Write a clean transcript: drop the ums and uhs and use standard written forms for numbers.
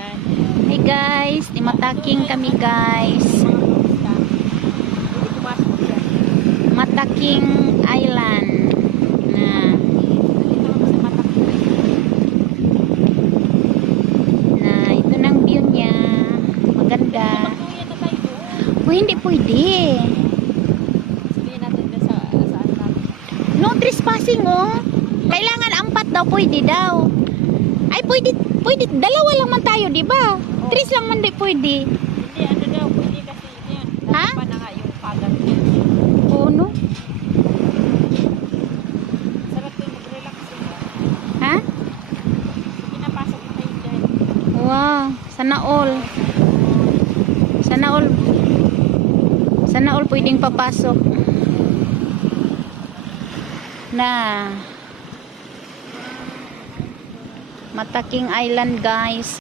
Yan. Hey guys, Mataking kami guys. Hindi pumasok siya. Mataking Island. Na. Dito kami sa Mataking. Na ito nang view niya. Maganda. Magluyan na tayo doon. Oh, hindi pwede. Sabihin natin na sa ano natin. No trespassing oh. Kailangan 4 daw, pwede daw. Ay pwede, dalawa lang man tayo, di ba? 3 lang man di pwede. Hindi, ano daw, pwede kasi yan. Ha? Pa na nga yung pagat niya. Oo no? Sarap yung mag-relax sila. Ha? Pinapasok na kayo dyan. Wow, sana all. Sana all pwedeng papasok. Na Mataking Island guys.